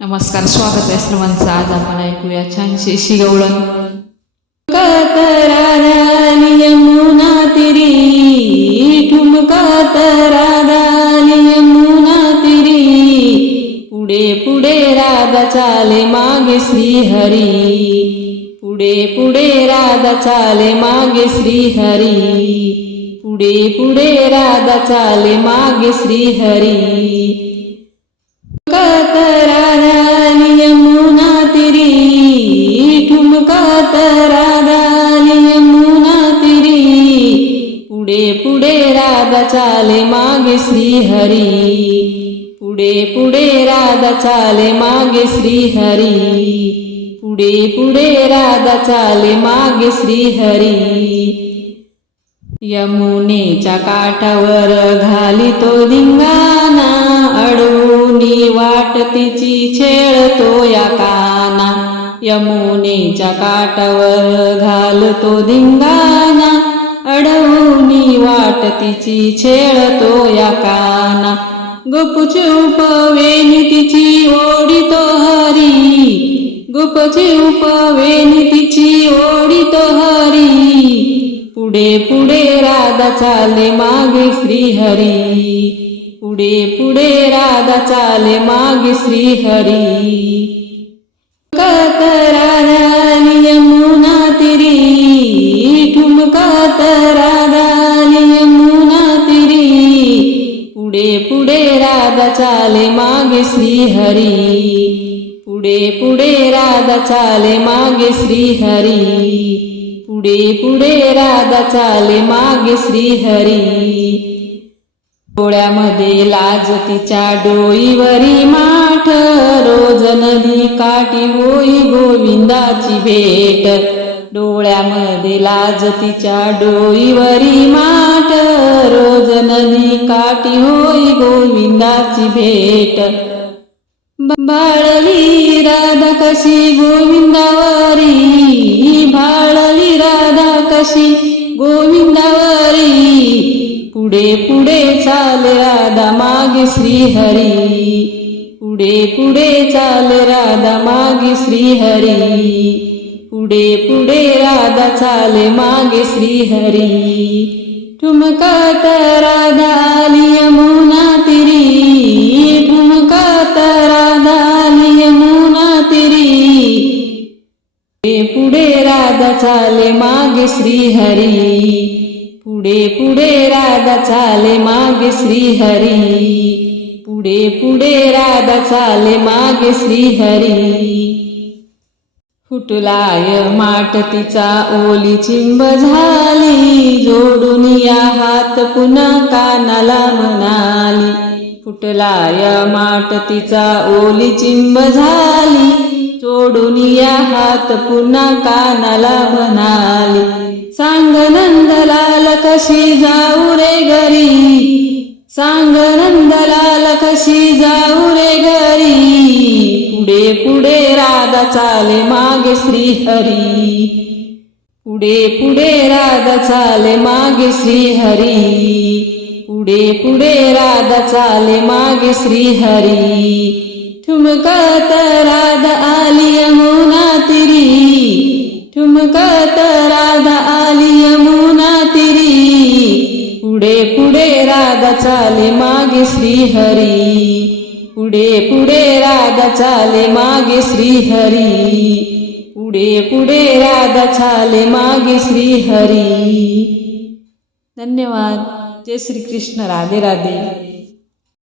नमस्कार स्वागत आहे सर्वांचं. आज आपण ऐकूया छानशी अशी गवळण यमुना तिरी ठुमका राधाली यमुना तिरी. पुढे पुढे राधा चाले मागे श्रीहरी. पुढे पुढे राधा चाले मागे श्रीहरी. पुढे पुढे राधा चाले मागे श्रीहरी. राधाली राधाली यमुना तिरी पुढे पुढे राधा चाले मागे श्रीहरी. पुढे पुढे राधा चाले मागे श्री हरी पुढे पुढे राधा चाले मागे श्री हरी यमुनेच्या काठावर घाली तो धिंगाणा. अडवून वाट तिची छेळतो या का यमुनेच्या काटावर घालतो धिंगाणा अडवूनी वाट तिची छेळतो या काना. गुपचूप वेणी तिची ओढितो हरी गुपचूप वेणी तिची ओढितो हरी. पुढे पुढे राधा चाले मागे श्रीहरी पुढे पुढे राधा चाले मागे श्रीहरी. राधाली यमुना तिरी ठुमकात राधाली यमुना तिरी पुढे पुढे राधा चाले मागे श्रीहरी पुढे पुढे राधा चाले मागे श्रीहरी पुढे पुढे राधा चाले मागे श्रीहरी डोळ्यामध्ये लाज तिच्या डोईवरी आठ रोज नदी काठी होई गोविंदाची भेट. डोळ्यामध्ये लाज तिच्या डोईवरी माठ. रोज नदी काठी होई गोविंदाची भेट. बाळली राधा कशी गोविंदावरी? बाळली राधा कशी गोविंदावरी? पुढे पुढे चाल राधा मागे श्रीहरी. पुढे पुढे चाल राधा मागे श्रीहरी. पुढे पुढे राधा चाले मागे श्रीहरी. ठुमकात राधा आली यमुना तिरी. ठुमकात राधा आली यमुना तिरी. पुढे पुढे राधा चाले मागे श्रीहरी. पुढे पुढे राधा चाले मागे श्रीहरी. पुढे पुढे राधा चाले मागे श्रीहरी. फुटलाय माट तिचा ओली चिंब झाली. जोडून या हात पुन्हा कानाला म्हणाली. फुटलाय माट तिचा ओली चिंब झाली. जोडून या हात पुन्हा कानाला म्हणाली. सांग नंदलाल कशी जाऊ रे घरी? सांग नंद कशी जाऊ रे घरी? पुढे पुढे राधा चाले मागे श्री हरी पुढे पुढे राधा चाले मागे श्री हरी पुढे पुढे राधा चाले मागे श्री हरी ठुमकत राधा आली यमुना तिरी. चाले मागे श्रीहरी. पुढे पुढे राधा चाले मागे श्रीहरी. पुढे पुढे राधा चाले मागे श्रीहरी. धन्यवाद. जय श्री कृष्ण राधे राधे.